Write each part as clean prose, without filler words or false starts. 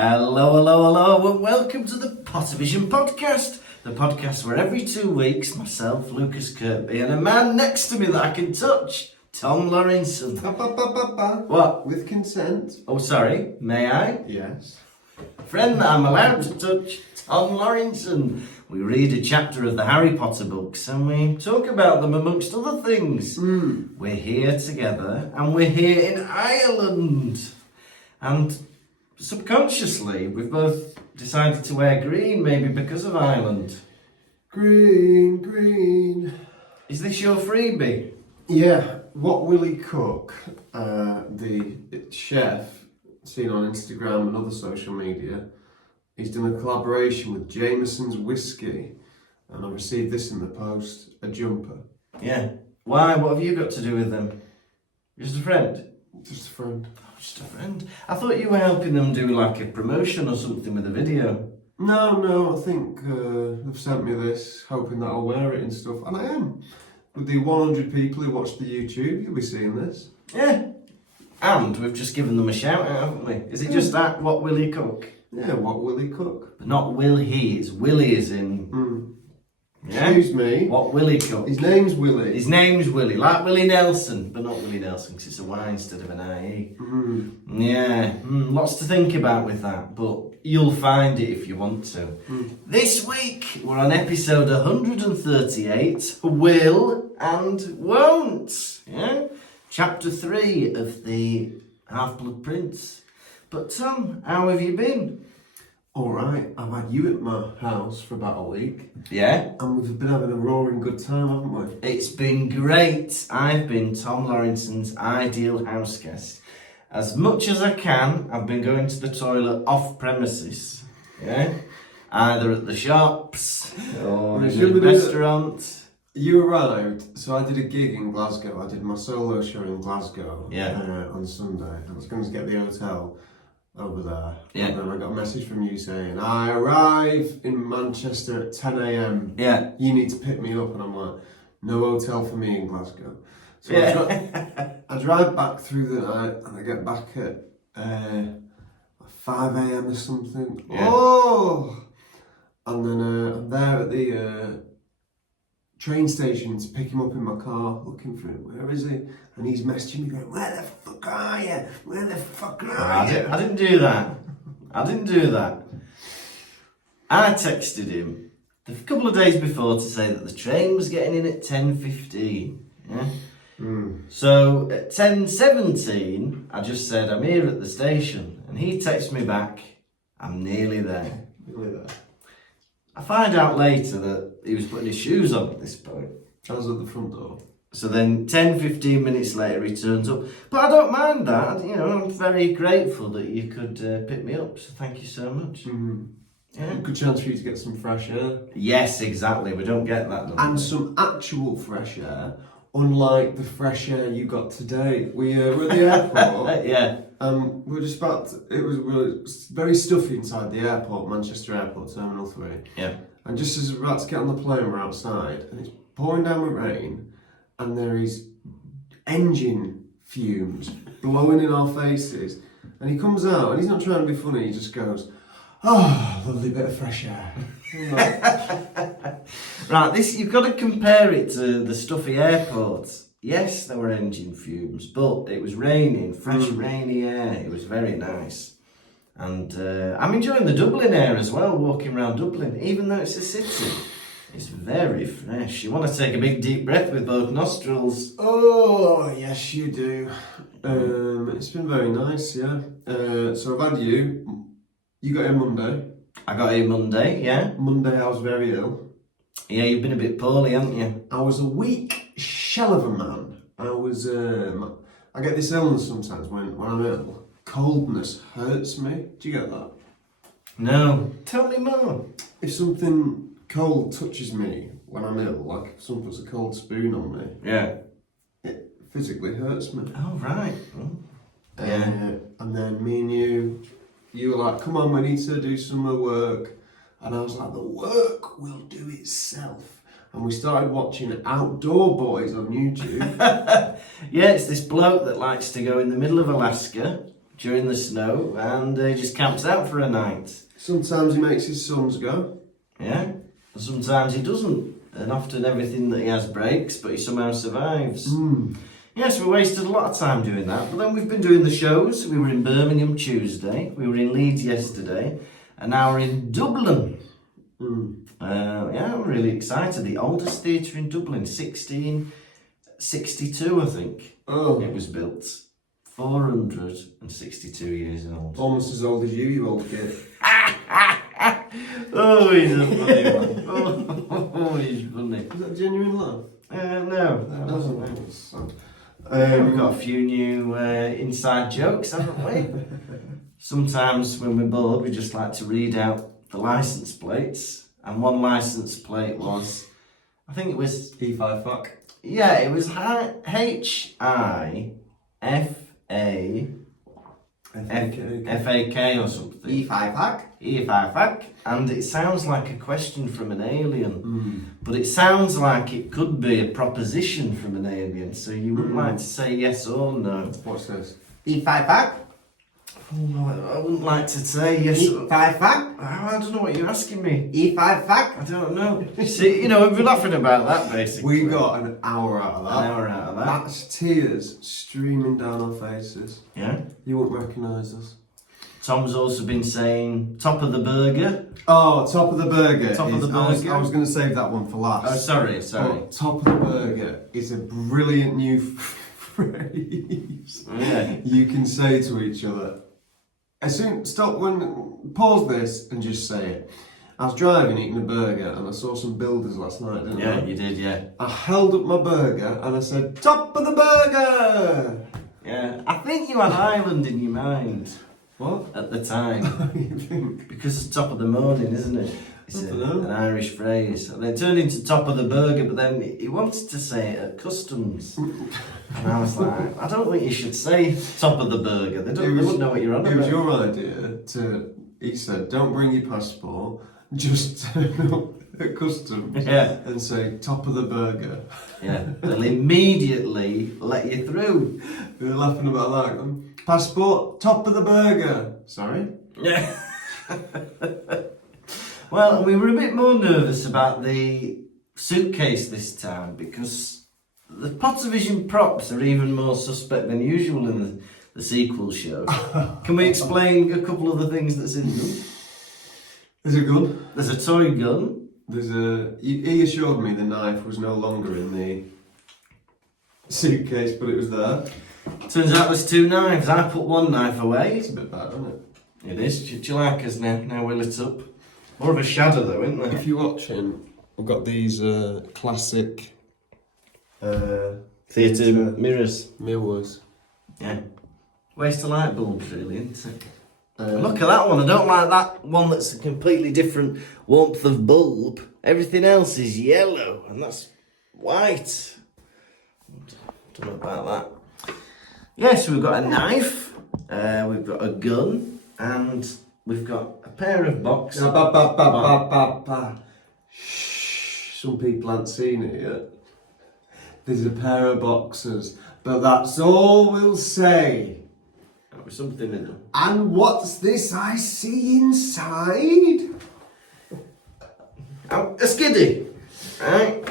Hello, and welcome to the Pottervision podcast. The podcast where every 2 weeks, myself, Lucas Kirkby, and a man next to me that I can touch, Tom Lawrenson. What? With consent. Oh, sorry, may I? Yes. Friend that I'm allowed to touch, Tom Lawrenson. We read a chapter of the Harry Potter books and we talk about them amongst other things. We're here together and we're here in Ireland. And subconsciously, we've both decided to wear green, maybe because of Ireland. Green. Is this your freebie? Yeah, what will he cook? The chef, seen on Instagram and other social media, he's done a collaboration with Jameson's Whiskey, and I received this in the post, a jumper. Yeah. Why? What have you got to do with them? Just a friend? Just a friend. Just a friend. I thought you were helping them do like a promotion or something with a video. No, I think they've sent me this, hoping that I'll wear it and stuff, and I am. With the 100 people who watch the YouTube, you'll be seeing this. Yeah. And we've just given them a shout out, haven't we? Is it just that, what will he cook? Yeah, what will he cook? But not will he, it's Willie as in... Yeah? Excuse me. What will he cook? His name's Willie. His name's Willie, like Willie Nelson, but not Willie Nelson because it's a Y instead of an IE. Yeah, lots to think about with that, but you'll find it if you want to. This week, we're on episode 138, Will and Wont. Yeah? Chapter 3 of the Half-Blood Prince. But Tom, how have you been? Alright, I've had you at my house for about a week. Yeah? And we've been having a roaring good time, haven't we? It's been great. I've been Tom Lawrenson's ideal house guest. As much as I can, I've been going to the toilet off premises. Yeah? Either at the shops or in the restaurant. You arrived, so I did a gig in Glasgow. I did my solo show in Glasgow on Sunday. I was going to get the hotel over there. Yeah. And then I got a message from you saying, I arrive in Manchester at 10 a.m. Yeah. You need to pick me up. And I'm like, no hotel for me in Glasgow. So I drive back through the night and I get back at 5 a.m. or something. Yeah. Oh! And then I'm there at the train station to pick him up in my car, looking for him. Where is he? And he's messaging me going, where the fuck are you? Where the fuck are you? I didn't do that. I texted him a couple of days before to say that the train was getting in at 10:15. Yeah? So at 10:17, I just said, I'm here at the station. And he texted me back, I'm nearly there. I find out later that he was putting his shoes on at this point. I was at the front door. So then 10-15 minutes later he turns up. But I don't mind that. You know, I'm very grateful that you could pick me up. So thank you so much. Yeah. Good chance for you to get some fresh air. Yes, exactly. We don't get that. And some actual fresh air, unlike the fresh air you got today. We're at the airport. Yeah. We're just about to, it was very stuffy inside the airport, Manchester Airport, Terminal 3. Yeah. And just as we're about to get on the plane, we're outside, and it's pouring down with rain, and there is engine fumes blowing in our faces. And he comes out, and he's not trying to be funny, he just goes, oh, lovely bit of fresh air. Right, you've got to compare it to the stuffy airports. Yes, there were engine fumes, but it was raining, fresh rainy air. It was very nice. And I'm enjoying the Dublin air as well, walking around Dublin, even though it's a city. It's very fresh. You want to take a big deep breath with both nostrils. Oh, yes you do. It's been very nice, yeah. So I've had you. You got here Monday. I got here Monday, yeah. Monday I was very ill. Yeah, you've been a bit poorly, haven't you? I was a weak shell of a man. I get this illness sometimes when I'm ill. Coldness hurts me. Do you get that? No. Tell me more. If something cold touches me when I'm ill, like if someone puts a cold spoon on me, yeah, it physically hurts me. Oh, right. Yeah. And then me and you were like, come on, we need to do some more work. And I was like, the work will do itself. And we started watching Outdoor Boys on YouTube. Yeah, it's this bloke that likes to go in the middle of Alaska, during the snow and just camps out for a night. Sometimes he makes his sons go. Yeah, and sometimes he doesn't, and often everything that he has breaks, but he somehow survives. Yes, we wasted a lot of time doing that, but then we've been doing the shows. We were in Birmingham Tuesday, we were in Leeds yesterday, and now we're in Dublin. Yeah, I'm really excited. The oldest theatre in Dublin, 1662, I think. Oh. It was built. 462 years old. Almost as old as you old git. Oh, he's a funny one. Oh, he's funny. Was that a genuine laugh? No, that wasn't. We've got a few new inside jokes, haven't we? Sometimes when we're bored, we just like to read out the licence plates. And one licence plate was, I think it was... E5 fuck. Yeah, it was H-I-F-A-F-A-K or something. E5 fuck. E5 fuck. And it sounds like a question from an alien. But it sounds like it could be a proposition from an alien. So you would like to say yes or no. What's this? E5 fuck? Oh, I wouldn't like to say yes. E5 fuck? I don't know what you're asking me. E5 fuck? I don't know. See, you know, we're laughing about that basically. We got an hour out of that. An hour out of that. That's tears streaming down our faces. Yeah. You won't recognise us. Tom's also been saying top of the burger. Oh, top of the burger. Top of the burger. I was going to save that one for last. Oh, sorry. But top of the burger is a brilliant new phrase you can say to each other. Pause this and just say it. I was driving eating a burger and I saw some builders last night, didn't I? Yeah, you did, yeah. I held up my burger and I said, top of the burger! Yeah, I think you had Ireland in your mind. What? At the time. You think? Because it's top of the morning, isn't it? It's I don't know. an Irish phrase. And it turned into top of the burger, but then he wanted to say it at customs. And I was like, I don't think you should say top of the burger. They wouldn't know what you're on about. It was your idea he said, don't bring your passport, just turn up at customs and say top of the burger. Yeah, they'll immediately let you through. We were laughing about that. Passport, top of the burger. Sorry? Yeah. Well, we were a bit more nervous about the suitcase this time because the Pottervision props are even more suspect than usual in the sequel show. Can we explain a couple of the things that's in them? There's a gun. There's a toy gun. He assured me the knife was no longer in the suitcase, but it was there. Turns out there's two knives. I put one knife away. It's a bit bad, isn't it? It is. Do you like us now? Now we're lit up. More of a shadow though, isn't there? If you're watching, we've got these classic theatre mirrors. Mirrors. Yeah. Waste of light bulbs, really, isn't it? Look at that one. I don't like that one that's a completely different warmth of bulb. Everything else is yellow, and that's white. Don't know about that. Yes, we've got a knife, we've got a gun, and we've got a pair of boxes. Shh, some people haven't seen it yet. There's a pair of boxers, but that's all we'll say. That was something in them. And what's this I see inside? Oh, a skiddy, right?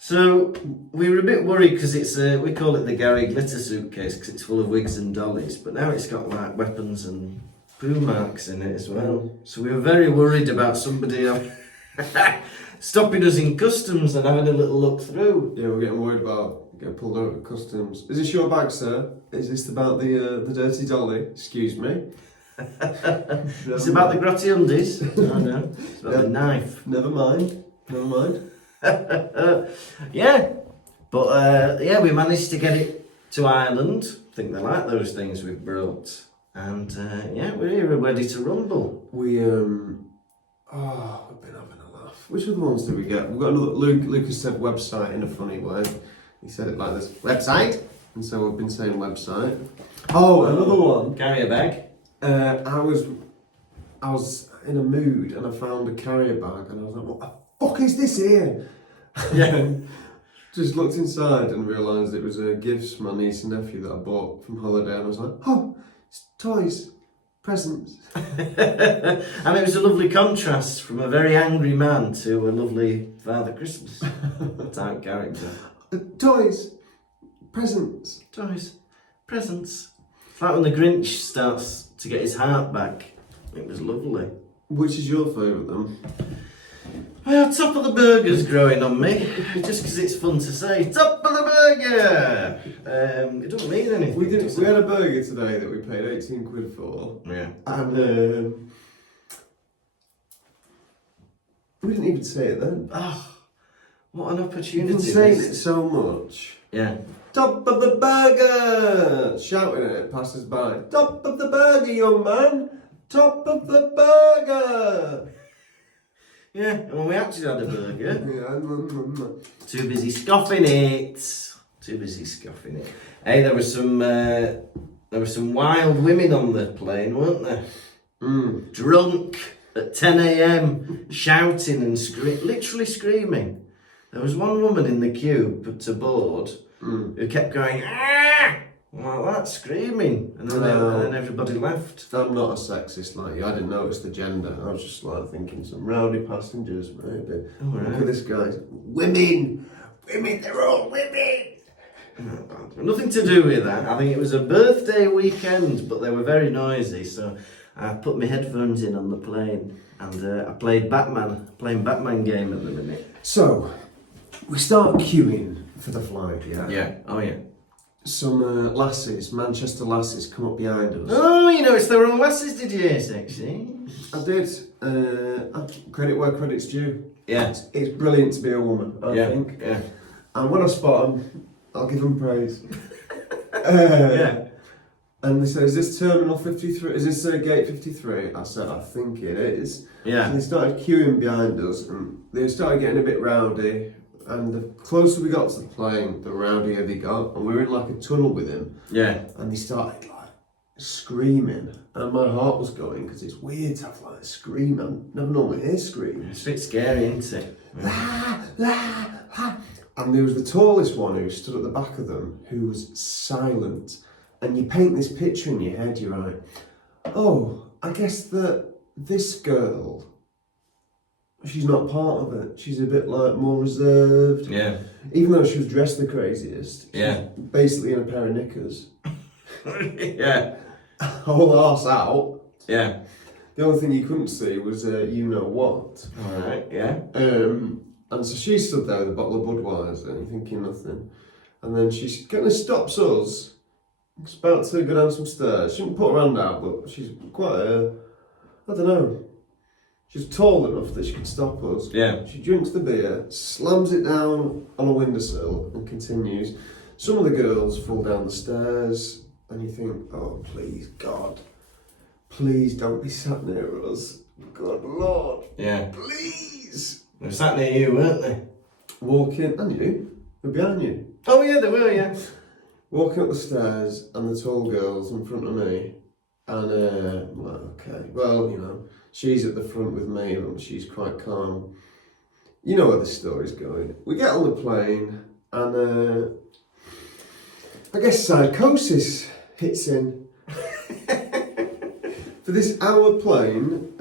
So we were a bit worried because we call it the Gary Glitter suitcase because it's full of wigs and dollies, but now it's got like weapons and poo marks in it as well. So we were very worried about somebody stopping us in customs and having a little look through. Yeah, we're getting worried about getting pulled over at customs. Is this your bag, sir? Is this about the dirty dolly? Excuse me. It's about the grotty undies. Oh no, it's about the knife. Never mind. Yeah, but we managed to get it to Ireland. I think they like those things we've brought, and we're ready to rumble. We've been having a laugh. Which other ones did we get? We've got another. Lucas said website in a funny way. He said it like this: website, and so we've been saying website. Oh, another one. Carrier bag. I was in a mood and I found a carrier bag and I was like, what the fuck is this here? Yeah. Just looked inside and realised it was gifts for my niece and nephew that I bought from holiday, and I was like, oh, It's toys, presents. And it was a lovely contrast from a very angry man to a lovely Father Christmas type character. Toys, presents. Toys, presents. It's like when the Grinch starts to get his heart back. It was lovely. Which is your favourite then? Well, top of the burger's growing on me, just because it's fun to say. Top of the burger! It doesn't mean anything. We had a burger today that we paid 18 quid for. Yeah. And we didn't even say it then. Oh, what an You've opportunity. been saying it so much. Yeah. Top of the burger! Shouting at it, passers by. Top of the burger, young man! Top of the burger! Yeah, and when we actually had a burger, Yeah. too busy scoffing it. Too busy scoffing it. Hey, there were some wild women on the plane, weren't there? Drunk at 10 a.m, shouting and literally screaming. There was one woman in the queue to board who kept going, ah! Like that, screaming. And then everybody left. I'm not a sexist like you. I didn't notice the gender. I was just like thinking some rowdy passengers, maybe. Oh, right. Look at this guy. Women! Women, they're all women! Nothing to do with that. I think it was a birthday weekend, but they were very noisy, so I put my headphones in on the plane and I playing Batman game at the minute. So, we start queuing for the flight, yeah? Yeah, oh yeah. Some lasses, Manchester lasses, come up behind us. Oh, you noticed there were lasses, did you, sexy? I did. Credit where credit's due. Yeah. It's brilliant to be a woman, I think. Yeah. And when I spot them, I'll give them praise. Yeah. And they said, is this Terminal 53? Is this Gate 53? I said, I think it is. Yeah. And they started queuing behind us, and they started getting a bit rowdy. And the closer we got to the plane, the rowdier they got. And we were in like a tunnel with him. Yeah. And they started like screaming. And my heart was going, because it's weird to have like a scream. I never normally hear screams. It's a bit scary, isn't it? La, la, la. And there was the tallest one who stood at the back of them, who was silent. And you paint this picture in your head, you're like, oh, I guess that this girl, she's not part of it. She's a bit like more reserved. Yeah. Even though she was dressed the craziest. Yeah. Basically in a pair of knickers. Yeah. Whole arse out. Yeah. The only thing you couldn't see was you know what. Alright, yeah. And so she stood there with a bottle of Budweiser and thinking nothing. And then she kind of stops us. She's about to go down some stairs. She didn't put her hand out, but she's quite I don't know. She's tall enough that she could stop us. Yeah. She drinks the beer, slams it down on a windowsill and continues. Some of the girls fall down the stairs and you think, oh please God, please don't be sat near us. God Lord. Yeah. Please. They were sat near you, weren't they? Walking, and you, we're behind you. Oh yeah, they were, yeah. Walking up the stairs and the tall girl's in front of me. And well, okay, well, you know, she's at the front with me and she's quite calm. You know where this story's going. We get on the plane and I guess psychosis hits in. For this hour plane,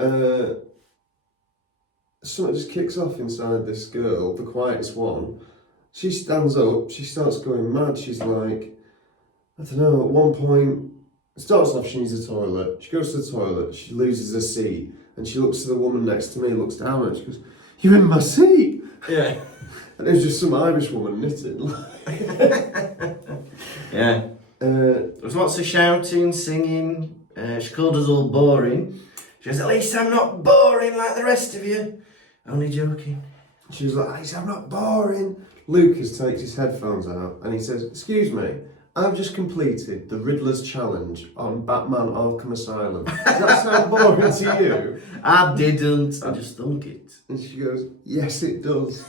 something just kicks off inside this girl, the quietest one. She stands up, she starts going mad. She's like, I don't know, at one point, it starts off, she needs a toilet. She goes to the toilet, she loses her seat, and she looks to the woman next to me, looks down at her, she goes, you're in my seat! Yeah. And it was just some Irish woman knitting. Yeah. There was lots of shouting, singing. She called us all boring. She goes, at least I'm not boring like the rest of you. Only joking. She was like, at least I'm not boring. Lucas takes his headphones out and he says, excuse me, I've just completed the Riddler's Challenge on Batman Arkham Asylum. Does that sound boring to you? I didn't. I just thunk it. And she goes, yes, it does.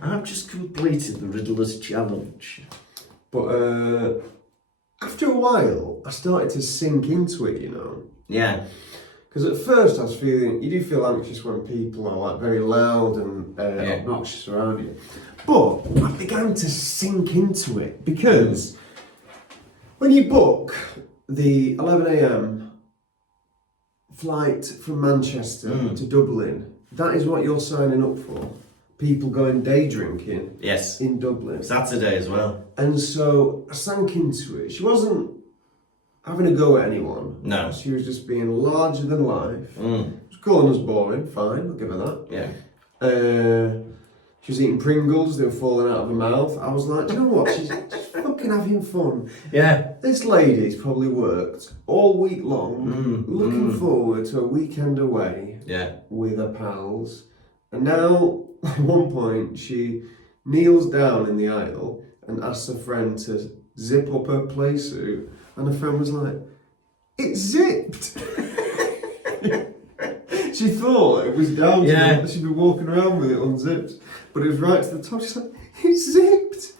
I've just completed the Riddler's Challenge. But after a while, I started to sink into it, you know. Yeah. Because at first I was feeling, you do feel anxious when people are like very loud and obnoxious around you. But I began to sink into it because when you book the 11 a.m. flight from Manchester to Dublin, that is what you're signing up for. People going day drinking Yes. in Dublin. Saturday as well. And so I sank into it. She wasn't having a go at anyone. No. She was just being larger than life. She was calling us boring, fine, I'll give her that. Yeah. She was eating Pringles, they were falling out of her mouth. I was like, do you know what? She's fucking having fun. Yeah. This lady's probably worked all week long, looking forward to a weekend away with her pals. And now, at one point, she kneels down in the aisle and asks her friend to zip up her play suit. And her friend was like, it's zipped. She thought it was down to her. She'd be walking around with it unzipped. But it was right to the top. She's like, it's zipped.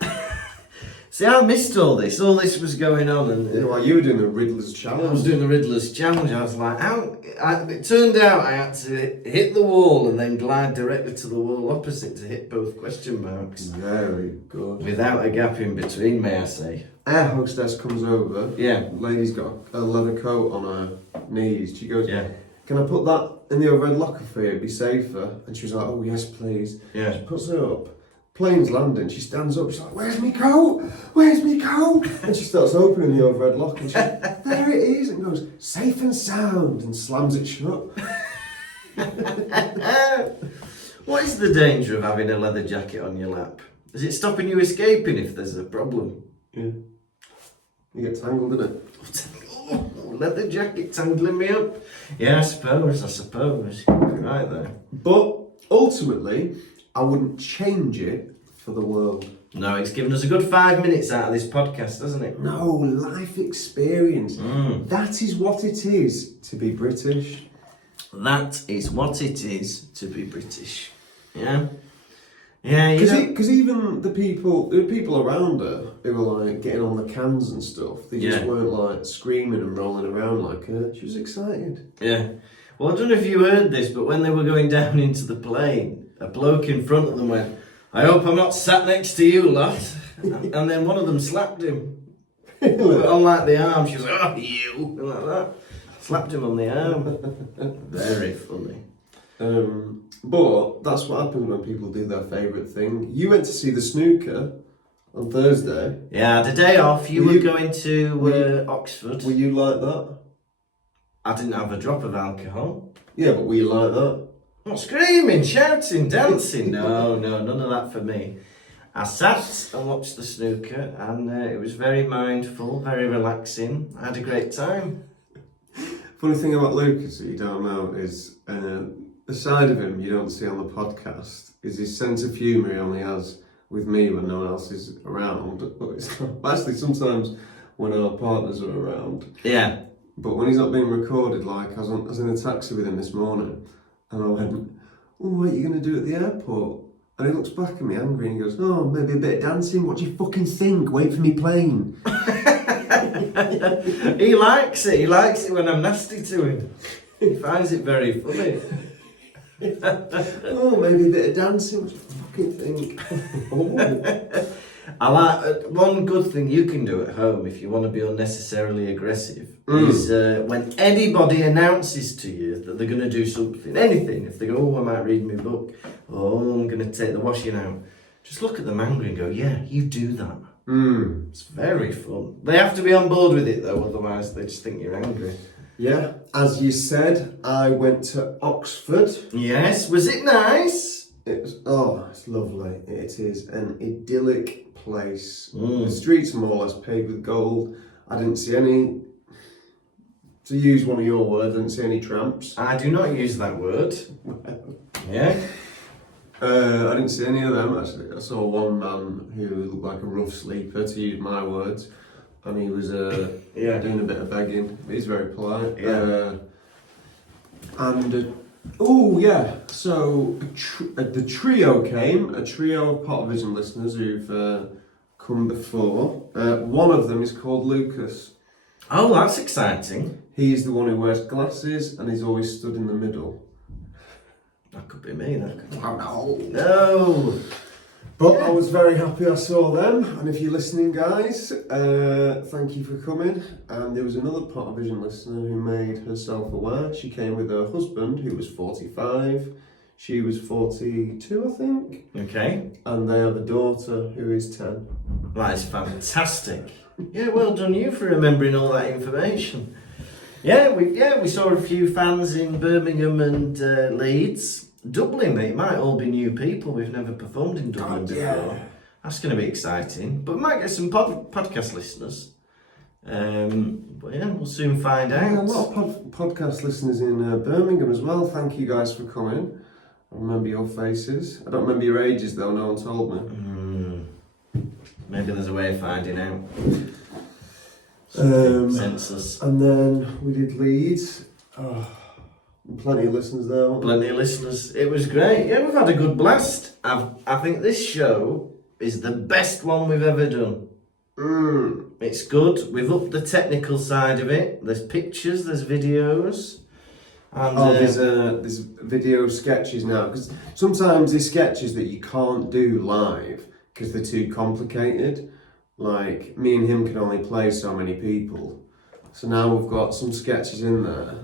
See, I missed all this. All this was going on. And While you were doing the Riddler's Challenge. I was doing the Riddler's Challenge. I was like, it turned out I had to hit the wall and then glide directly to the wall opposite to hit both question marks. Very good. Without a gap in between, may I say. Air hostess comes over. Yeah. Lady's got a leather coat on her knees. She goes, Yeah. can I put that in the overhead locker for you? It'd be safer. And she was like, oh, yes, please. Yeah. She puts it up. Plane's landing. She stands up. She's like, where's me coat? Where's me coat? And she starts opening the overhead locker. And she's like, there it is. And goes, safe and sound. And slams it shut. What is the danger of having a leather jacket on your lap? Is it stopping you escaping if there's a problem? Yeah. You get tangled in it. Leather jacket tangling me up. Yeah, I suppose. Right there. But ultimately, I wouldn't change it for the world. No, it's given us a good 5 minutes out of this podcast, hasn't it? No, life experience. That is what it is to be British. That is what it is to be British. Yeah? Yeah, because even the people around her who were like getting on the cans and stuff, they just weren't like screaming and rolling around like her. She was excited. Yeah. Well, I don't know if you heard this, but when they were going down into the plane, a bloke in front of them went, I hope I'm not sat next to you, lot. And then one of them slapped him. On like the arm. She was like, oh, you. And like that. Slapped him on the arm. Very funny. But that's what happens when people do their favourite thing. You went to see the snooker on Thursday. Yeah, the day off. You were going to Oxford. Were you like that? I didn't have a drop of alcohol. Yeah, but were you like that? Not screaming, shouting, dancing. No, none of that for me. I sat and watched the snooker, and it was very mindful, very relaxing. I had a great time. Funny thing about Lucas that you don't know is the side of him you don't see on the podcast is his sense of humour he only has with me when no one else is around. But it's actually sometimes when our partners are around. Yeah. But when he's not being recorded, like I was in a taxi with him this morning, and I went, oh, what are you going to do at the airport? And he looks back at me angry and he goes, oh, maybe a bit of dancing. What do you fucking think? Wait for me plane. He likes it. He likes it when I'm nasty to him. He finds it very funny. Oh, maybe a bit of dancing. What do you fucking think? Oh. I like one good thing you can do at home if you want to be unnecessarily aggressive is when anybody announces to you that they're going to do something, anything. If they go, oh, I might read my book, oh, I'm going to take the washing out. Just look at them angry and go, yeah, you do that. It's very fun. They have to be on board with it though, otherwise they just think you're angry. Yeah, as you said, I went to Oxford. Yes, was it nice? It's lovely. It is an idyllic place. The streets are more or less paved with gold. I didn't see any, to use one of your words, I didn't see any tramps. I do not use that word. Yeah. I didn't see any of them actually. I saw one man who looked like a rough sleeper, to use my words, and he was doing a bit of begging. He's very polite. Yeah. So the trio came, a trio of Pottervision listeners who've come before. One of them is called Lucas. Oh, that's exciting. He's the one who wears glasses and he's always stood in the middle. That could be me, that could be. Oh, No! But I was very happy I saw them, and if you're listening, guys, thank you for coming. And there was another Pottervision listener who made herself aware. She came with her husband, who was 45. She was 42, I think. Okay. And they have a daughter who is 10. That is fantastic. Yeah, well done you for remembering all that information. Yeah, we saw a few fans in Birmingham and Leeds. Dublin, it might all be new people. We've never performed in Dublin before. Yeah. That's going to be exciting. But we might get some podcast listeners. But yeah, we'll soon find out. Yeah, a lot of podcast listeners in Birmingham as well. Thank you guys for coming. I remember your faces. I don't remember your ages though, no one told me. Maybe there's a way of finding out. Census. And then we did Leeds. Oh, plenty of listeners there. Plenty of listeners. It was great. Yeah, we've had a good blast. I think this show is the best one we've ever done. It's good. We've upped the technical side of it. There's pictures, there's videos. And, there's video sketches now, because sometimes there's sketches that you can't do live because they're too complicated. Like, me and him can only play so many people. So now we've got some sketches in there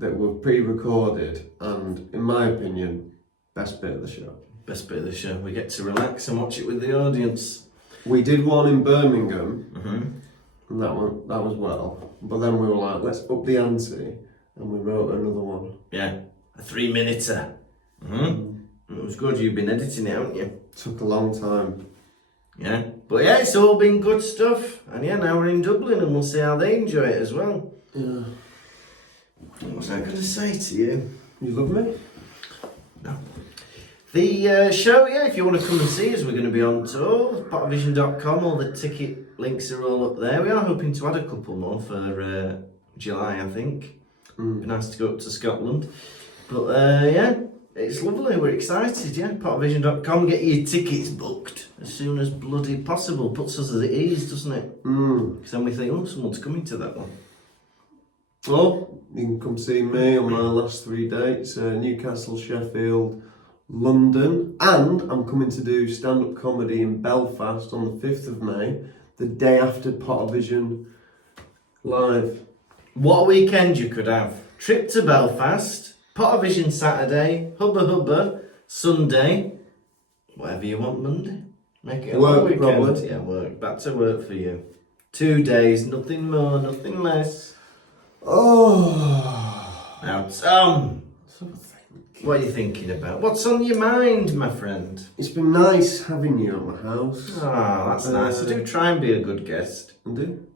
that were pre-recorded, and in my opinion, best bit of the show. Best bit of the show. We get to relax and watch it with the audience. We did one in Birmingham, and that was well. But then we were like, let's up the ante. And we wrote another one. Yeah, a 3-minuter. It was good. You've been editing it, haven't you? Took a long time. Yeah, but yeah, it's all been good stuff. And yeah, now we're in Dublin and we'll see how they enjoy it as well. Yeah. What was I going to say to you? You love me? No. The show, yeah, if you want to come and see us, we're going to be on tour. Pottervision.com, all the ticket links are all up there. We are hoping to add a couple more for July, I think. Be nice to go up to Scotland. But yeah, it's lovely. We're excited, yeah. Pottervision.com, get your tickets booked as soon as bloody possible. Puts us at ease, doesn't it? Because then we think, oh, someone's coming to that one. Well, you can come see me on my last 3 dates. Newcastle, Sheffield, London. And I'm coming to do stand-up comedy in Belfast on the 5th of May, the day after Pottervision Live. What a weekend you could have. Trip to Belfast, Pottervision Saturday, Hubba Hubba Sunday, whatever you want Monday. Make it a work, weekend. probably. Yeah, work. Back to work for you. 2 days, nothing more, nothing less. Oh. Now, Tom, what are you thinking about? What's on your mind, my friend? It's been nice having you at my house. Ah, that's nice. I do try and be a good guest. And do?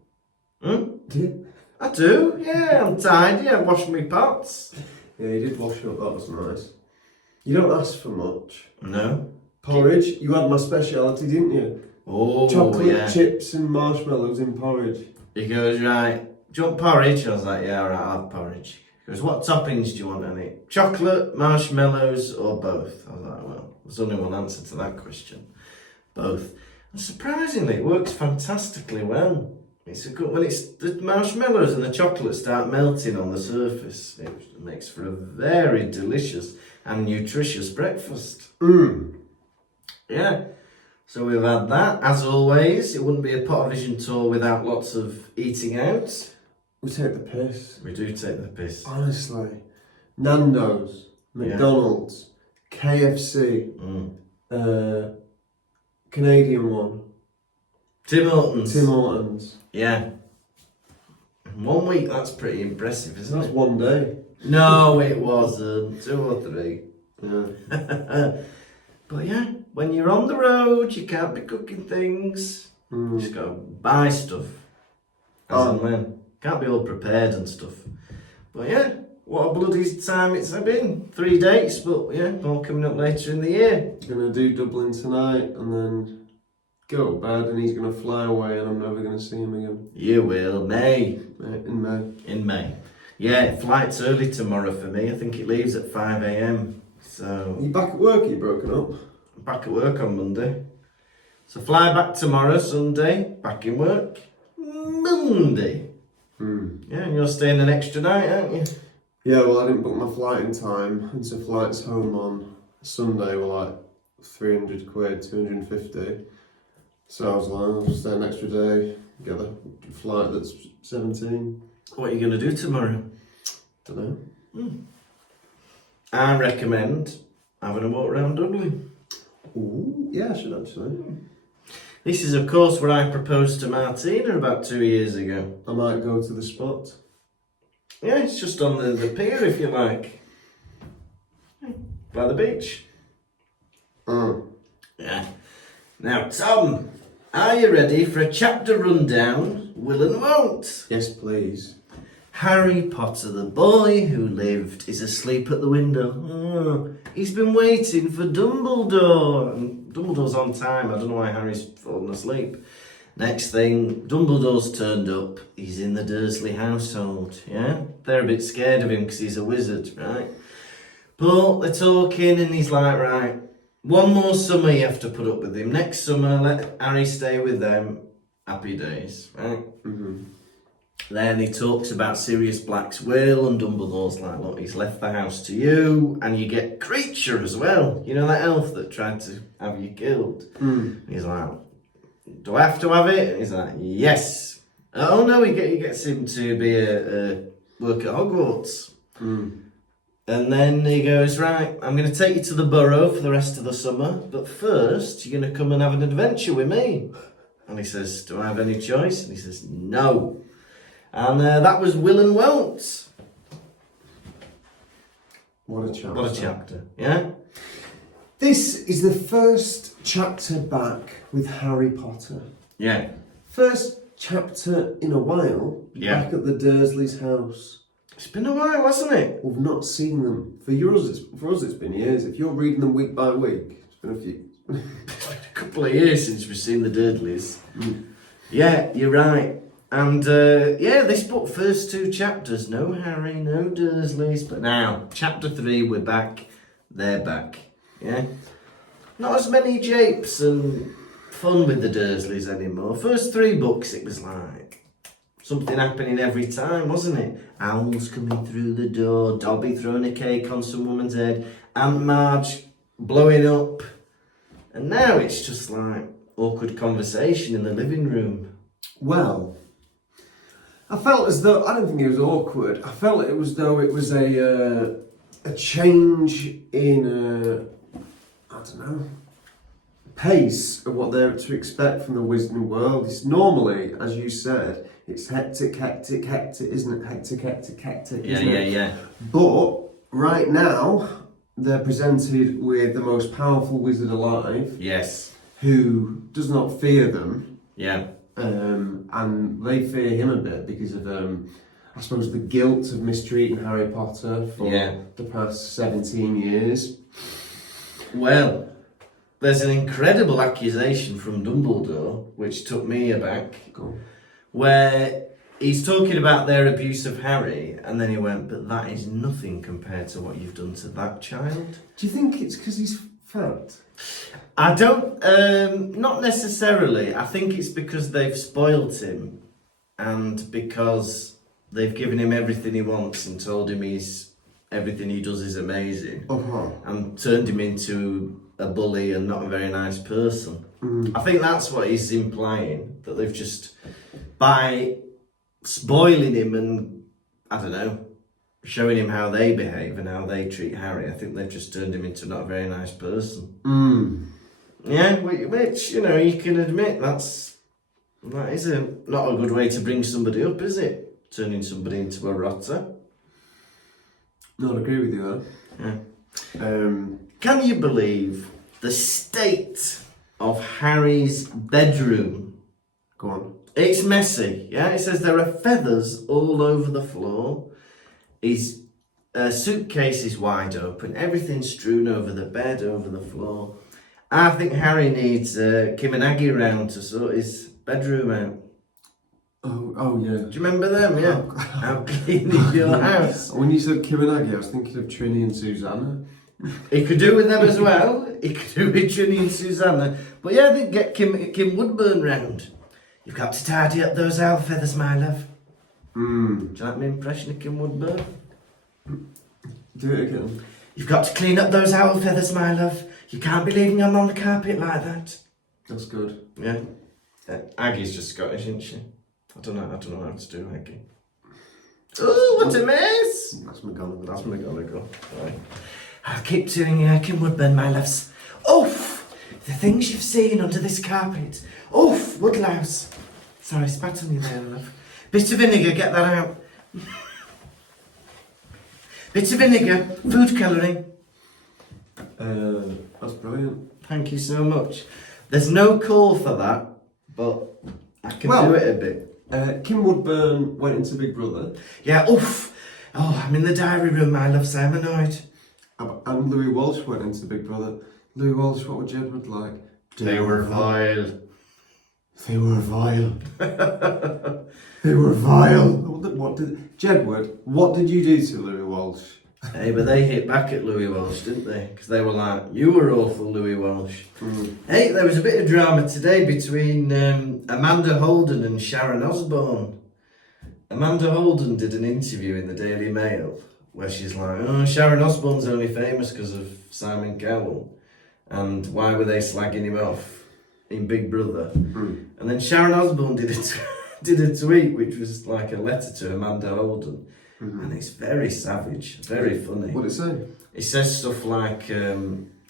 Do? I do, yeah, I'm tidy, I wash my pots. Yeah, you did wash up, that was nice. You don't ask for much. No. Porridge, you had my speciality, didn't you? Oh, Chocolate yeah. chips and marshmallows in porridge. He goes, right, do you want porridge? I was like, yeah, alright, I'll have porridge. He goes, what toppings do you want on it? Chocolate, marshmallows, or both? I was like, well, there's only one answer to that question. Both. And surprisingly, it works fantastically well. It's a good, when it's the marshmallows and the chocolate start melting on the surface, it makes for a very delicious and nutritious breakfast. Yeah. So we've had that. As always, it wouldn't be a Pottervision tour without lots of eating out. We take the piss. We do take the piss. Honestly. Nando's, McDonald's, KFC, Canadian one. Tim Hortons. Yeah. 1 week, that's pretty impressive, isn't That's it? 1 day. No, it wasn't. 2 or 3. Yeah. But yeah, when you're on the road, you can't be cooking things. You just got to buy stuff. As and when. Can't be all prepared and stuff. But yeah, what a bloody time it's been. 3 dates, but yeah, all coming up later in the year. Gonna do Dublin tonight and then go to bed, and he's gonna fly away and I'm never gonna see him again. You will, May. In May. In May. Yeah, flight's early tomorrow for me. I think it leaves at 5 a.m. So Are you back at work? Are you broken up? back at work on Monday. So fly back tomorrow, Sunday, back in work Monday. Yeah, and you're staying an extra night, aren't you? Yeah, well, I didn't book my flight in time, and so flights home on Sunday were like 300 quid, 250. So I was like, I'll stay an extra day, get a flight that's 17. What are you going to do tomorrow? Don't know. I recommend having a walk around Dudley. Ooh, yeah, I should actually. This is, of course, where I proposed to Martina about 2 years ago. I might go to the spot. Yeah, it's just on the pier, if you like. By the beach. Yeah. Now, Tom, are you ready for a chapter rundown? Will and won't. Yes, please. Harry Potter, the boy who lived, is asleep at the window. He's been waiting for Dumbledore. And Dumbledore's on time. I don't know why Harry's fallen asleep. Next thing, Dumbledore's turned up. He's in the Dursley household, yeah? They're a bit scared of him because he's a wizard, right? But they're talking and he's like, right, one more summer you have to put up with him. Next summer, let Harry stay with them. Happy days, right? Then he talks about Sirius Black's will, and Dumbledore's like, look, he's left the house to you, and you get Creature as well. You know that elf that tried to have you killed? And he's like, do I have to have it? And he's like, yes. Oh no, he gets him to be a work at Hogwarts. And then he goes, right, I'm going to take you to the Burrow for the rest of the summer, but first you're going to come and have an adventure with me. And he says, do I have any choice? And he says, no. And that was Will and Wont. What a chapter. What a chapter, yeah? This is the first chapter back with Harry Potter. Yeah. First chapter in a while back at the Dursleys' house. It's been a while, hasn't it? We've not seen them. For us it's been years. If you're reading them week by week, it's been a few. It's been a couple of years since we've seen the Dudleys. Yeah, you're right. And this book, first 2 chapters, no Harry, no Dursleys. But now, chapter 3, we're back. They're back. Yeah? Not as many japes and fun with the Dursleys anymore. First 3 books, it was like something happening every time, wasn't it? Owls coming through the door, Dobby throwing a cake on some woman's head, Aunt Marge blowing up. And now it's just like awkward conversation in the living room. Well, I felt as though, I don't think it was awkward. I felt it was though it was a change in, I don't know, pace of what they're to expect from the wizarding world. It's normally, as you said, it's hectic, isn't it? Hectic, isn't it? Yeah. But right now, they're presented with the most powerful wizard alive. Yes. Who does not fear them. Yeah. And they fear him a bit because of, I suppose, the guilt of mistreating Harry Potter for the past 17 years. Well, there's an incredible accusation from Dumbledore, which took me aback, where he's talking about their abuse of Harry, and then he went, but that is nothing compared to what you've done to that child. Do you think it's because he's fat? I don't, not necessarily. I think it's because they've spoilt him and because they've given him everything he wants and told him everything he does is amazing and turned him into a bully and not a very nice person. I think that's what he's implying, that they've just, by spoiling him and, I don't know, showing him how they behave and how they treat Harry, I think they've just turned him into not a very nice person. Yeah, which, you know, you can admit that is not a good way to bring somebody up, is it? Turning somebody into a rotter. No, I agree with you there. Yeah. Can you believe the state of Harry's bedroom? Go on. It's messy, yeah? It says there are feathers all over the floor. His suitcase is wide open. Everything's strewn over the bed, over the floor. I think Harry needs Kim and Aggie around to sort his bedroom out. Oh yeah. Do you remember them? Yeah. How clean is your house? When you said Kim and Aggie, I was thinking of Trini and Susanna. He could do with them as well. He could do with Trini and Susanna. But yeah, they get Kim Woodburn round. You've got to tidy up those owl feathers, my love. Do you like my impression of Kim Woodburn? Do it again. You've got to clean up those owl feathers, my love. You can't be leaving them on the carpet like that. That's good. Yeah. Aggie's just Scottish, isn't she? I don't know how to do Aggie. Oh, what a mess! That's McGonagall. That's McGonagall. Right. I'll keep doing Kim Woodburn, my loves. Oof! The things you've seen under this carpet. Oof! Woodlouse. Sorry, spat on you there, love. Bit of vinegar, get that out. Bit of vinegar, food colouring. That's brilliant. Thank you so much. There's no call for that, but I can do it a bit. Kim Woodburn went into Big Brother. Yeah, oof! Oh, I'm in the diary room, my love, so I'm annoyed. And Louis Walsh went into Big Brother. Louis Walsh, what would Jedward like? They were vile. They were vile. They were vile. What did Jedward? What did you do to Louis Walsh? Hey, but they hit back at Louis Walsh, didn't they? Because they were like, "You were awful, Louis Walsh." Hey, there was a bit of drama today between Amanda Holden and Sharon Osbourne. Amanda Holden did an interview in the Daily Mail where she's like, "Oh, Sharon Osbourne's only famous because of Simon Cowell, and why were they slagging him off in Big Brother?" And then Sharon Osbourne did a tweet which was like a letter to Amanda Holden, and it's very savage, very funny. What did it say? It says stuff like,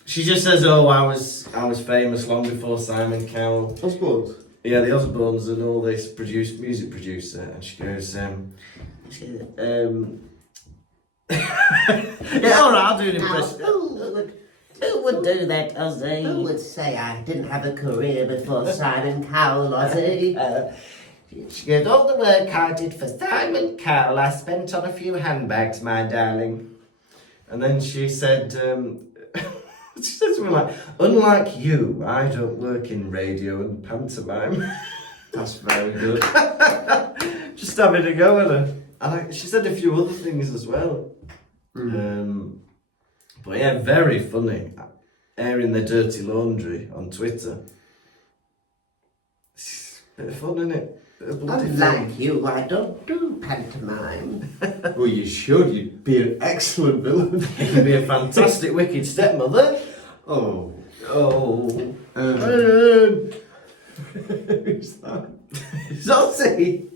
she just says, "Oh, I was famous long before Simon Cowell." Osbourne? Yeah, the Osbournes and all this music producer, and she goes, yeah, all right, I'll do an impression. Who would do that, Ozzy? Who would say I didn't have a career before Simon Cowell, Ozzy? She goes, "All the work I did for Simon Cowell, I spent on a few handbags, my darling." And then she said, she said something like, "Unlike you, I don't work in radio and pantomime." That's very good. Just having a go at her. And she said a few other things as well. But yeah, very funny. Airing their dirty laundry on Twitter. It's a bit of fun, isn't it? Unlike you, I don't do pantomime. Well, you should. You'd be an excellent villain. You'd be a fantastic wicked stepmother. Oh. Who's that? It's Ozzy.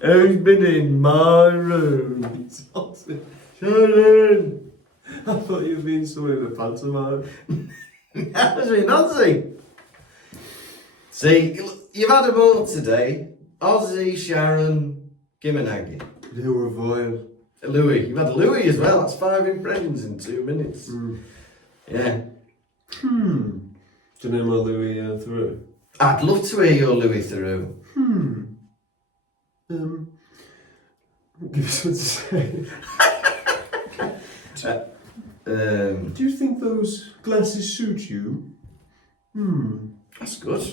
Who's been in my room? It's Ozzy. Sharon. I thought you were being someone in a pantomime. That was been Ozzy. See, you've had them all today. Ozzy, Sharon, Kim and Aggie. They were vile. Louis. You've had Louis as well. That's 5 impressions in 2 minutes. Yeah. Do you know my Louis Theroux? I'd love to hear your Louis Theroux. Give us what to say. Do you think those glasses suit you? That's good.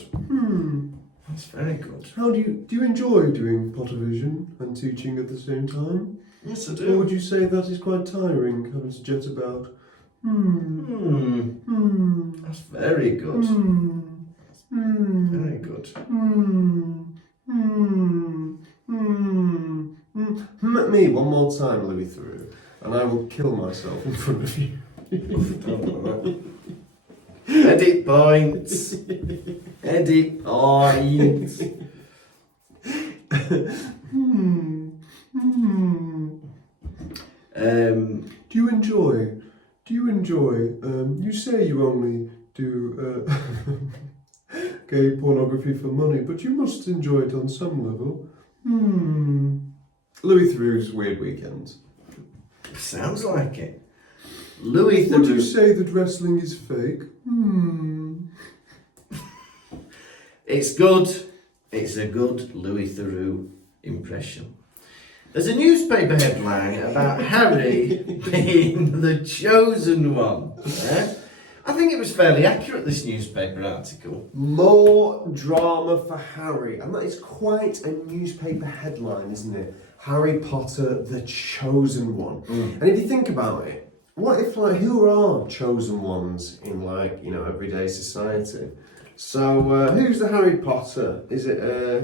That's very good. How do you enjoy doing Pottervision and teaching at the same time? Yes, I Or do. would you say that is quite tiring, having to jet about? That's very good. Very good. Me one more time, Louis Theroux, and I will kill myself in front of you. Edit points. Edit points. Do you enjoy, you say you only do gay pornography for money, but you must enjoy it on some level. Louis Theroux's Weird Weekends. Sounds like it. Louis Would you Theroux. say that wrestling is fake? It's good. It's a good Louis Theroux impression. There's a newspaper headline about Harry being the chosen one. Yeah? I think it was fairly accurate, this newspaper article. More drama for Harry, and that is quite a newspaper headline, isn't it? Harry Potter, the chosen one. And if you think about it, what if, like, who are chosen ones in, like, you know, everyday society? So, who's the Harry Potter? Is it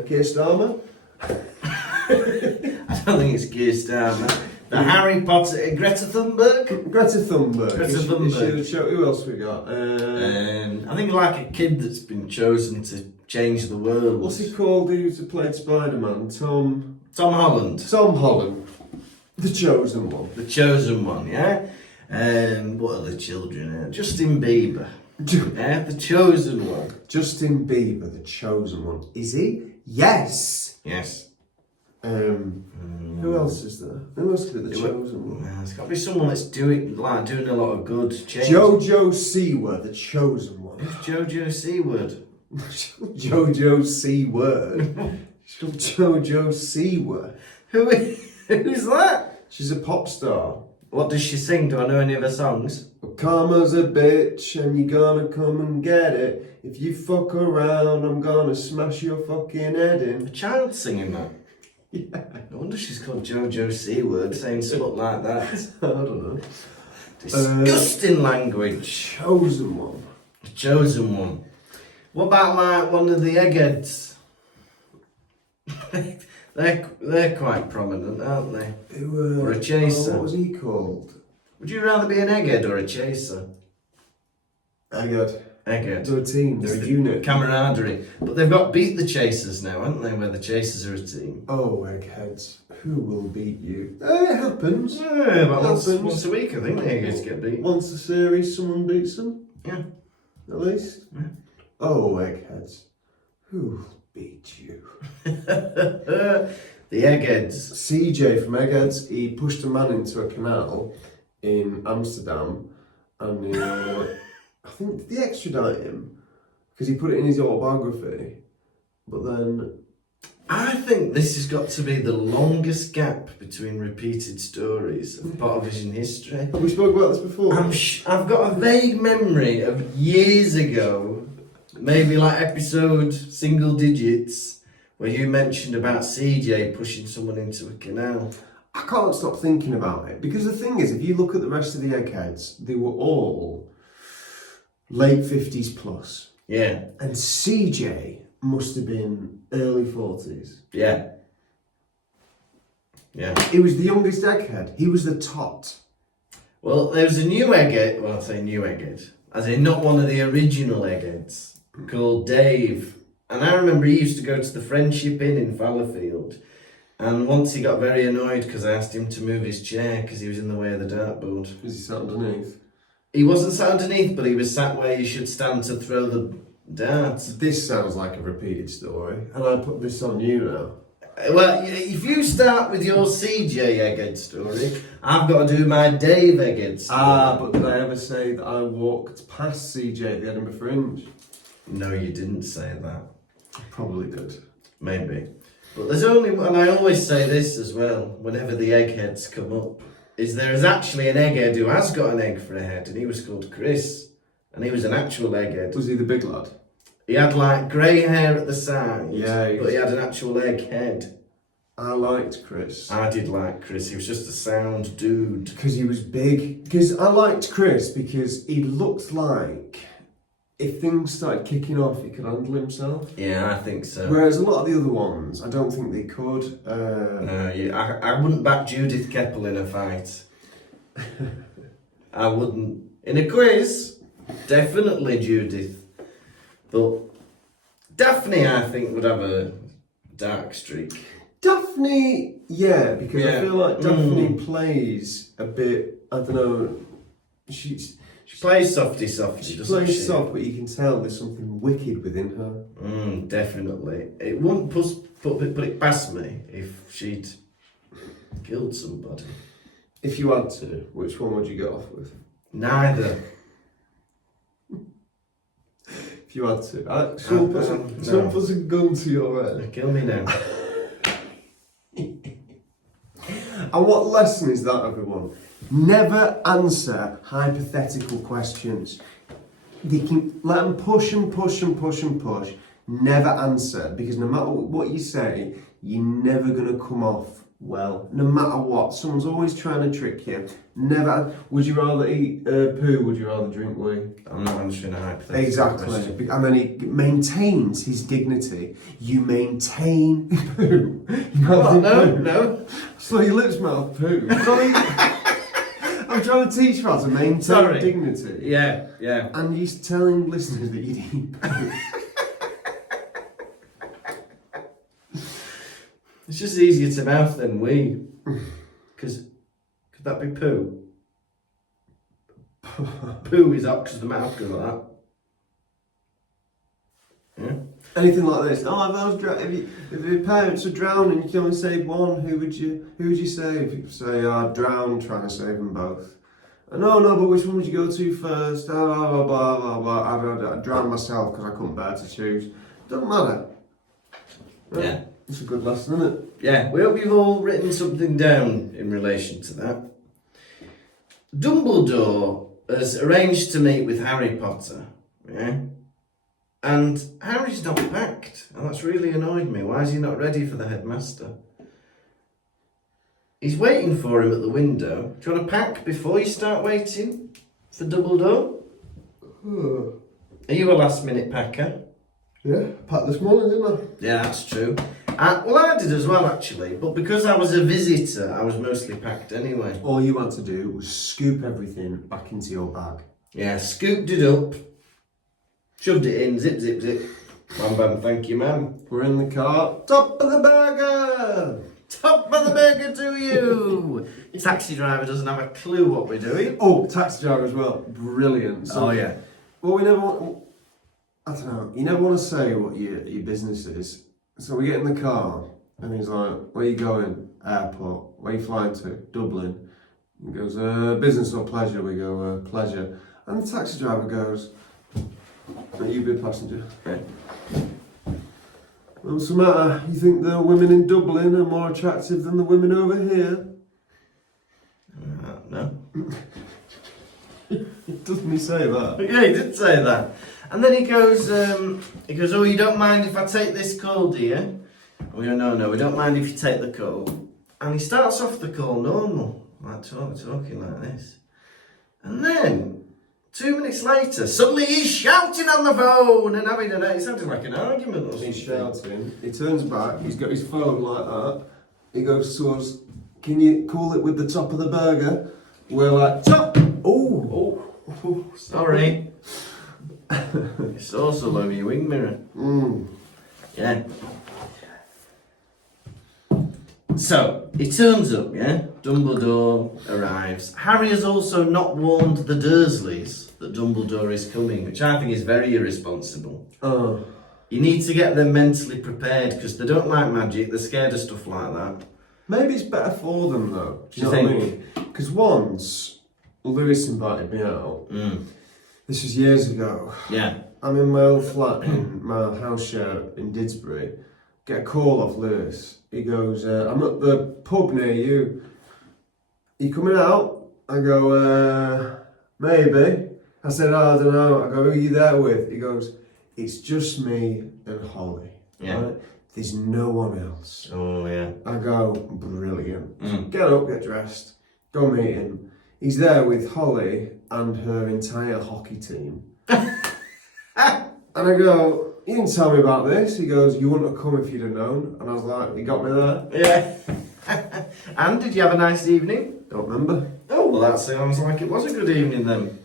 Keir Starmer? I don't think it's Keir Starmer. The Harry Potter, Greta Thunberg? Greta Thunberg. Greta Is she- Thunberg. is she the show? Who else we got? I think like a kid that's been chosen to change the world. What's he called? Who's played Spider-Man? Tom Tom Holland. The chosen one. The chosen one, yeah? What are the children? Justin Bieber. Yeah, the chosen one. Justin Bieber, the chosen one. Is he? Yes. Yes. Who else is there? Who else could be the chosen one? There's got to be someone that's doing a lot of good change. Jojo Siwa, the chosen one. Who's Jojo Siwa? Jojo Siwa. Jojo Siwa. Who's that? She's a pop star. What does she sing? Do I know any of her songs? Karma's a bitch and you gonna come and get it. If you fuck around, I'm gonna smash your fucking head A in. child singing that? Yeah. No wonder she's called Jojo Seaward, saying something like that. I don't know. Disgusting language. Chosen one. The chosen one. What about like one of the eggheads? they're quite prominent, aren't they? Or a chaser. What was he called? Would you rather be an egghead or a chaser? Egghead. Egghead. They're a team, they're a It's the unit. Camaraderie. But they've got beat the chasers now, haven't they? Where the chasers are a team. Oh, eggheads. Who will beat you? It happens. Yeah, but once Happens. a week I think the eggheads get beat. Once a series, someone beats them. Yeah. At least. Yeah. Oh, eggheads. Who will beat you? The eggheads. CJ from Eggheads, he pushed a man into a canal in Amsterdam and I think did they extradite him because he put it in his autobiography, but then I think this has got to be the longest gap between repeated stories of Pottervision history. have we spoke about this before? I've got a vague memory of years ago, maybe like episode single digits, where you mentioned about CJ pushing someone into a canal. I can't stop thinking about it because the thing is, if you look at the rest of the Eggheads, they were all late 50s plus. Yeah. And CJ must have been early 40s. Yeah. Yeah. He was the youngest Egghead. He was the tot. Well, there was a new egghead, well, I say new egghead, as in not one of the original eggheads, called Dave. And I remember he used to go to the Friendship Inn in Fallowfield. And once he got very annoyed because I asked him to move his chair because he was in the way of the dartboard. Is he sat underneath? He wasn't sat underneath, but he was sat where you should stand to throw the darts. This sounds like a repeated story, and I put this on you now. Well, if you start with your CJ Egghead story, I've got to do my Dave Egghead story. But did I ever say that I walked past CJ at the Edinburgh Fringe? No, you didn't say that. I probably did. Maybe. But there's only, and I always say this as well, whenever the eggheads come up, is there is actually an egghead who has got an egg for a head, and he was called Chris, and he was an actual egghead. Was he the big lad? He had like grey hair at the side, Yeah, but he had an actual egg head. I liked Chris. I did like Chris, he was just a sound dude. Because he was big. Because I liked Chris because he looked like if things started kicking off, he could handle himself. Yeah, I think so. Whereas a lot of the other ones, I don't think they could. No, I wouldn't back Judith Keppel in a fight. I wouldn't. In a quiz, definitely Judith. But Daphne, I think, would have a dark streak. Daphne, yeah, because Yeah. I feel like Daphne plays a bit, I don't know, she Plays softy, doesn't she? plays soft, but you can tell there's something wicked within her. Definitely. It wouldn't put it past me if she'd killed somebody. If you had to, which one would you get off with? Neither. If you had to. Someone puts a gun to your head. Kill me now. And what lesson is that, everyone? Never answer hypothetical questions. They can let them push and push and push and push. Never answer, because no matter what you say, you're never going to come off well. No matter what, someone's always trying to trick you. Never. Would you rather eat poo? Would you rather drink wee? I'm not answering a hypothetical Exactly. question. And then he maintains his dignity. You maintain poo. What? No. So your lips mouth poo. I'm trying to teach you how to maintain dignity. Yeah. And he's telling listeners that you eat poo. It's just easier to mouth than wee. Because could that be poo? Poo is up because the mouth goes like that. Yeah. Anything like this. Oh, if your parents are drowning, you can only save one. Who would you save? You say, I'd drown, trying to save them both. No, but which one would you go to first? Blah, blah, blah, blah. I'd drown myself because I couldn't bear to choose. Doesn't matter. Yeah. It's a good lesson, isn't it? Yeah, we hope you've all written something down in relation to that. Dumbledore has arranged to meet with Harry Potter, yeah? And Harry's not packed, and that's really annoyed me. Why is he not ready for the headmaster? He's waiting for him at the window. Do you want to pack before you start waiting for Dumbledore? Are you a last minute packer? Yeah, packed this morning, didn't I? Yeah, that's true. Well, I did as well, actually, but because I was a visitor, I was mostly packed anyway. All you had to do was scoop everything back into your bag. Yeah, scooped it up, shoved it in, zip, zip, zip. Bam, bam, thank you, ma'am. We're in the car. Top of the burger! Top of the burger to you! The taxi driver doesn't have a clue what we're doing. Oh, taxi driver as well. Brilliant. So, yeah. Well, we never want... I don't know. You never want to say what your business is. So we get in the car, and he's like, where you going? Airport. Where you flying to? Dublin. He goes, business or pleasure? We go, pleasure. And the taxi driver goes, are you a big passenger? Yeah. What's the matter? You think the women in Dublin are more attractive than the women over here? No. Doesn't he say that? Yeah, he did say that. And then he goes, oh, you don't mind if I take this call, do you? We go, no, we don't mind if you take the call. And he starts off the call normal, like talking like this. And then, 2 minutes later, suddenly he's shouting on the phone and having it sounded like an argument or something. He's shouting, he turns back, he's got his phone like that. He goes to us, can you call it with the top of the burger? We're like, top! Oh, sorry. It's also over your wing mirror. Yeah. So, he turns up, yeah? Dumbledore arrives. Harry has also not warned the Dursleys that Dumbledore is coming, which I think is very irresponsible. Oh. You need to get them mentally prepared, because they don't like magic, they're scared of stuff like that. Maybe it's better for them though. Do you know think? what I mean? Because once, Lewis invited me out. This was years ago. Yeah. I'm in my old flat in my house share in Didsbury. Get a call off Lewis. He goes, I'm at the pub near you. You coming out? I go, maybe. I said, I don't know. I go, who are you there with? He goes, it's just me and Holly. Yeah. Right? There's no one else. Oh, yeah. I go, brilliant. Get up, get dressed, go meet him. He's there with Holly and her entire hockey team. And I go, you didn't tell me about this. He goes, you wouldn't have come if you'd have known. And I was like, you got me there? Yeah. And did you have a nice evening? Don't remember. Oh, well, that sounds like it was a good evening then.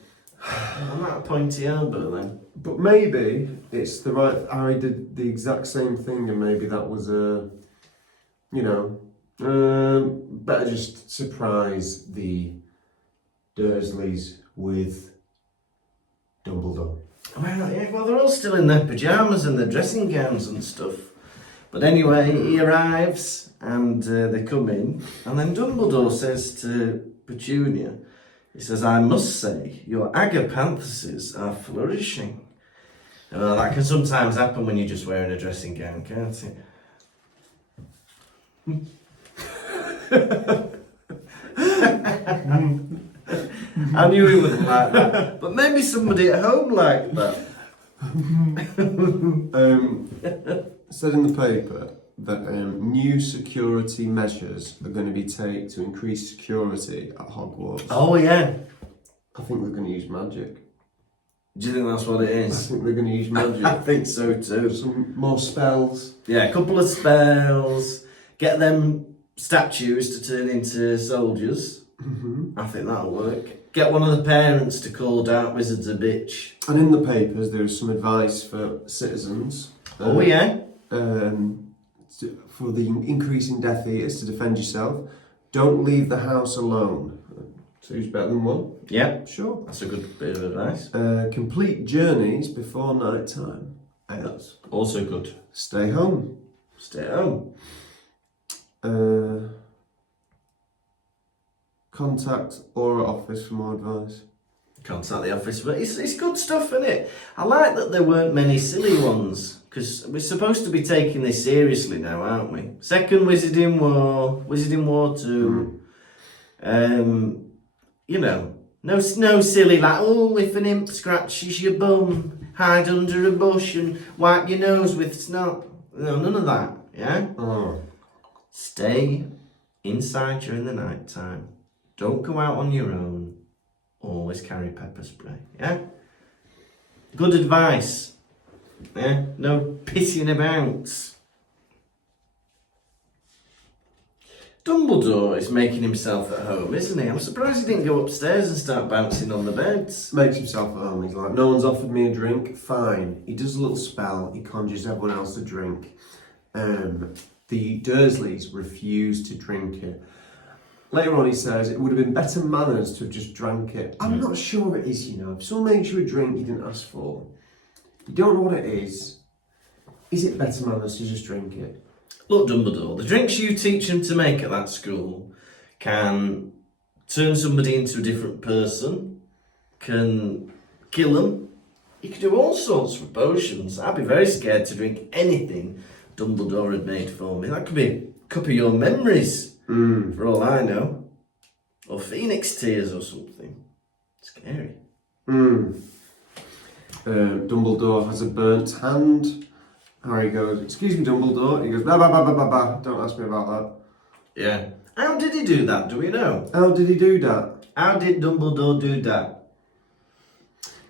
I'm at a pointy elbow then. But maybe it's the right... I did the exact same thing and maybe that was better just surprise the Dursleys with Dumbledore. Well, they're all still in their pyjamas and their dressing gowns and stuff. But anyway, he arrives and they come in. And then Dumbledore says to Petunia, he says, I must say, your agapanthus are flourishing. That can sometimes happen when you're just wearing a dressing gown, can't it? I knew he wouldn't like that. But maybe somebody at home liked that. Said in the paper, that new security measures are going to be taken to increase security at Hogwarts. Oh, yeah. I think they're going to use magic. Do you think that's what it I is? think they're going to use magic. I think so too. Some more spells. Yeah, a couple of spells. Get them statues to turn into soldiers. Mm-hmm. I think that'll work. Get one of the parents to call Dark Wizards a bitch. And in the papers, there's some advice for citizens. Oh, yeah? For the increase in Death Eaters to defend yourself. Don't leave the house alone. Two's better than one. Yeah, Sure. that's a good bit of advice. Complete journeys before night time. Hey, that's Also good. stay home. Stay at home. Contact Aura office for more advice. Contact the office, but it's good stuff, isn't it? I like that there weren't many silly ones, because we're supposed to be taking this seriously now, aren't we? Second Wizarding War 2. You know, no silly like, oh, if an imp scratches your bum, hide under a bush and wipe your nose with snot. No, none of that, yeah? Oh. Stay inside during the night time. Don't go out on your own. Always carry pepper spray, yeah? Good advice. Yeah? No pissing about. Dumbledore is making himself at home, isn't he? I'm surprised he didn't go upstairs and start bouncing on the beds. Makes himself at home. He's like, no one's offered me a drink. Fine. He does a little spell. He conjures everyone else a drink. The Dursleys refuse to drink it. Later on he says it would have been better manners to have just drank it. I'm not sure it is, you know. If someone makes you a drink you didn't ask for, you don't know what it is it better manners to just drink it? Look, Dumbledore, the drinks you teach them to make at that school can turn somebody into a different person, can kill them. You can do all sorts of potions. I'd be very scared to drink anything Dumbledore had made for me. That could be a cup of your memories, for all I know. Or phoenix tears or something. Scary. Dumbledore has a burnt hand. Harry goes, excuse me, Dumbledore. He goes, blah, blah, blah, blah, blah, blah. Don't ask me about that. Yeah. How did he do that? Do we know? How did he do that? How did Dumbledore do that?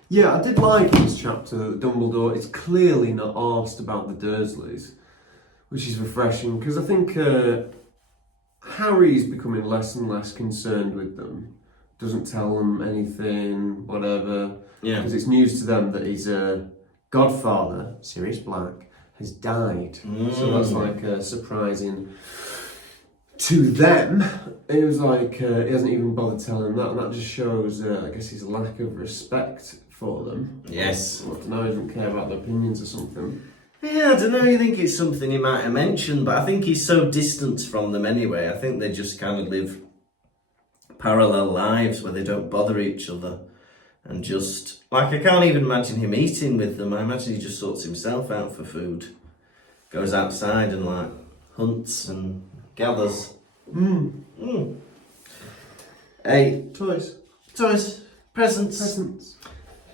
Yeah, I did like this chapter that Dumbledore is clearly not asked about the Dursleys, which is refreshing, because I think Harry's becoming less and less concerned with them. Doesn't tell them anything, whatever. Yeah. Because it's news to them that his godfather, Sirius Black, has died. So that's like surprising to them. It was like he hasn't even bothered telling them that, and that just shows, I guess, his lack of respect for them. Yes. I don't know, he doesn't care about their opinions or something. Yeah, I don't know, you think it's something he might have mentioned, but I think he's so distant from them anyway. I think they just kind of live parallel lives where they don't bother each other. And just, like, I can't even imagine him eating with them. I imagine he just sorts himself out for food. Goes outside and, like, hunts and gathers. Hey, Toys. Presents.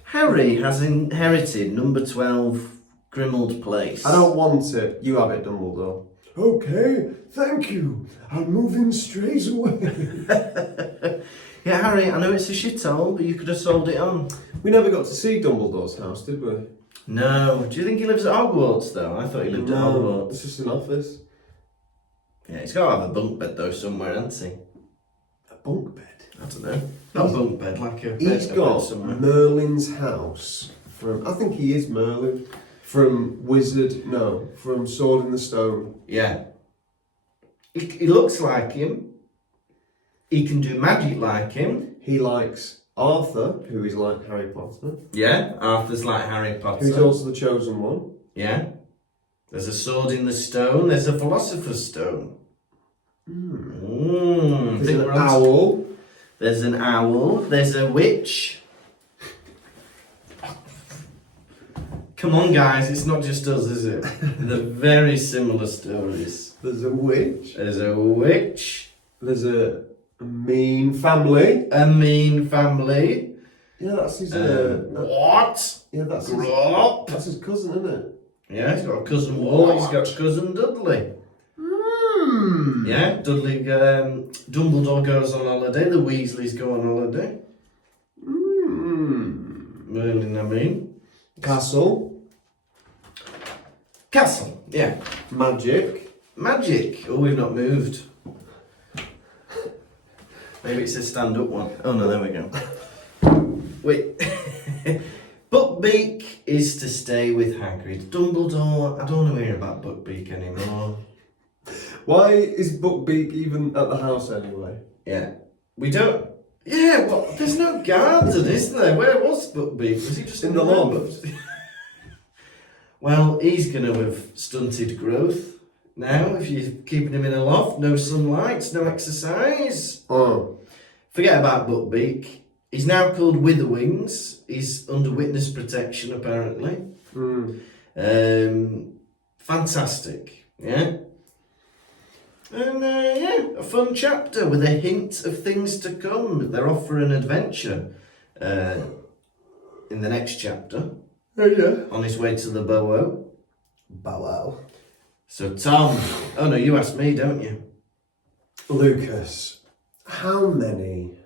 Harry has inherited number 12 Grimmauld Place. I don't want it. You have it, Dumbledore. Okay, thank you. I'll move in straight away. Yeah, Harry, I know it's a shithole, but you could have sold it on. We never got to see Dumbledore's house, did we? No. Do you think he lives at Hogwarts, though? I thought he lived at Hogwarts. It's just an office. Yeah, he's got to have a bunk bed, though, somewhere, hasn't he? A bunk bed? I don't know. Not a bunk bed, like a He's bed got somewhere. Merlin's house from, I think he is Merlin, from Sword in the Stone. Yeah. He looks like him. He can do magic like him. He likes Arthur, who is like Harry Potter. Yeah, Arthur's like Harry Potter. Who's also the chosen one. Yeah. There's a sword in the stone. There's a philosopher's stone. There's an owl. There's an owl. There's a witch. Come on, guys. It's not just us, is it? They're very similar stories. There's a witch. There's a witch. There's a mean family. A mean family. Yeah, that's his. What? Yeah, that's his. Grop. That's his cousin, isn't it? Yeah, he's got a cousin Walt. He's got a cousin Dudley. Yeah, Dudley, Dumbledore goes on holiday, the Weasleys go on holiday. Merlin, I mean. Castle. Castle, yeah. Magic. Magic. Oh, we've not moved. Maybe it's a stand-up one. Oh no, there we go. Wait. Buckbeak is to stay with Hagrid. Dumbledore, I don't want to hear about Buckbeak anymore. Why is Buckbeak even at the house anyway? Yeah. We don't... Yeah, well, there's no garden, is there? Where was Buckbeak? Was he just In the loft? Well, he's going to have stunted growth now if you're keeping him in a loft. No sunlight, no exercise. Oh. Forget about Buckbeak. He's now called Witherwings. He's under witness protection, apparently. Fantastic, yeah? And yeah, a fun chapter with a hint of things to come. They're off for an adventure in the next chapter. Oh yeah. On his way to the Bowo. Bow. So Tom, oh no, you asked me, don't you? Lucas, how many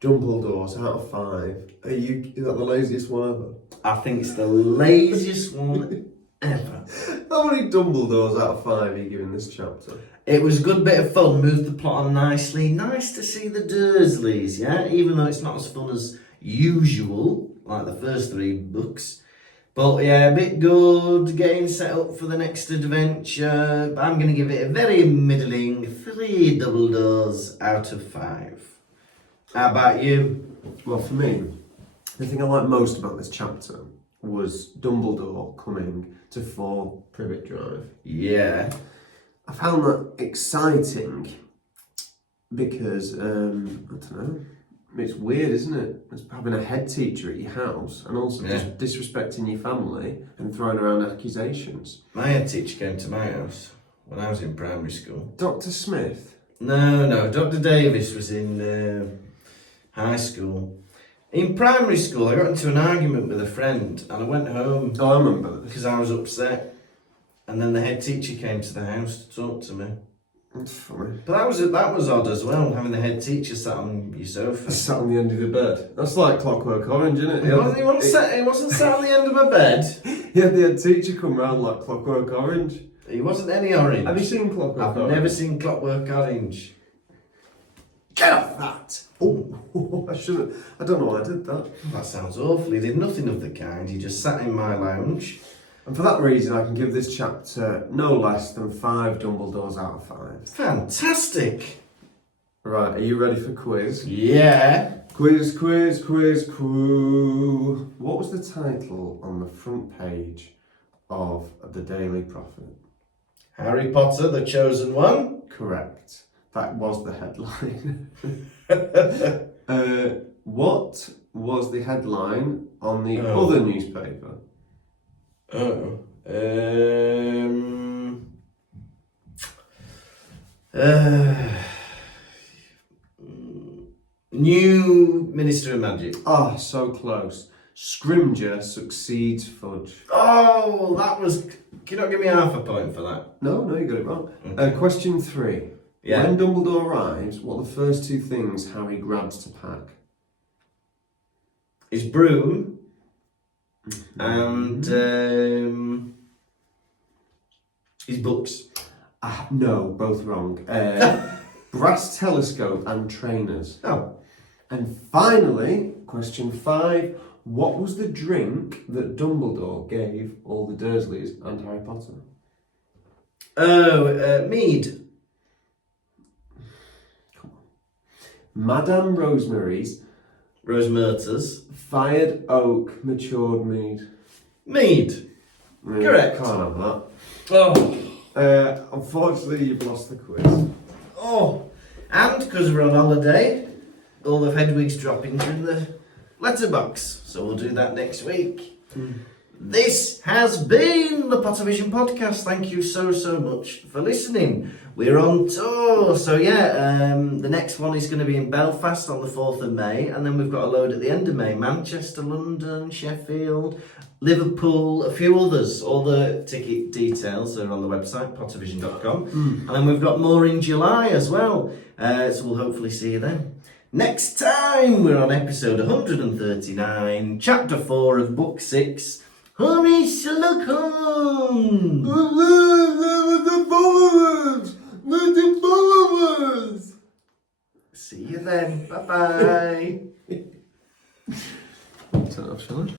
Dumbledores out of 5 is that the laziest one ever? I think it's the laziest one ever. How many Dumbledores out of 5 are you giving this chapter? It was a good bit of fun, moved the plot on nicely. Nice to see the Dursleys, yeah? Even though it's not as fun as usual, like the first 3 books. But yeah, a bit good, getting set up for the next adventure. But I'm going to give it a very middling 3 Dumbledores out of 5. How about you? Well, for me, the thing I liked most about this chapter was Dumbledore coming to 4 Privet Drive. Yeah. I found that exciting because, I don't know, it's weird, isn't it? It's having a head teacher at your house and also just disrespecting your family and throwing around accusations. My head teacher came to my house when I was in primary school. Dr. Smith? No, Dr. Davis was in high school. In primary school, I got into an argument with a friend and I went home. Oh, I remember this. Because I was upset. And then the head teacher came to the house to talk to me. That's funny. But that was odd as well, having the head teacher sat on your sofa. Sat on the end of the bed. That's like Clockwork Orange, isn't it? He wasn't sat on the end of my bed. He had the head teacher come round like Clockwork Orange. He wasn't any orange. Have you seen Clockwork I've Orange? never seen Clockwork Orange. Get off that! Oh, I shouldn't. I don't know why I did that. That sounds awful. He did nothing of the kind. He just sat in my lounge. And for that reason, I can give this chapter no less than 5 Dumbledores out of 5. Fantastic. Right, are you ready for quiz? Yeah. Quiz. What was the title on the front page of the Daily Prophet? Harry Potter, the Chosen One. Correct. That was the headline. What was the headline on the other newspaper? New Minister of Magic. Ah, so close. Scrimgeour succeeds Fudge. Oh, that was... Can you not give me half a point for that? No, you got it wrong. Okay. Question 3. Yeah. When Dumbledore arrives, what are the first 2 things Harry grabs to pack? His broom and his books. No, both wrong. Brass telescope and trainers. Oh. And finally, question 5. What was the drink that Dumbledore gave all the Dursleys and Harry Potter? Mead. Come on. Madame Rosemary's Rosemerta's. Fired Oak Matured Mead. Mead. Really, Correct. Can't have that. Oh. Unfortunately, you've lost the quiz. Oh. And because we're on holiday, all of Hedwig's droppings are in the letterbox. So we'll do that next week. This has been the Pottervision podcast. Thank you so much for listening. We're on tour. So yeah, the next one is going to be in Belfast on the 4th of May. And then we've got a load at the end of May. Manchester, London, Sheffield, Liverpool, a few others. All the ticket details are on the website, pottervision.com. And then we've got more in July as well. So we'll hopefully see you then. Next time, we're on episode 139, chapter 4 of book 6. Hurry, Sherlock Holmes! See you then. Bye-bye. Turn it off, shall I?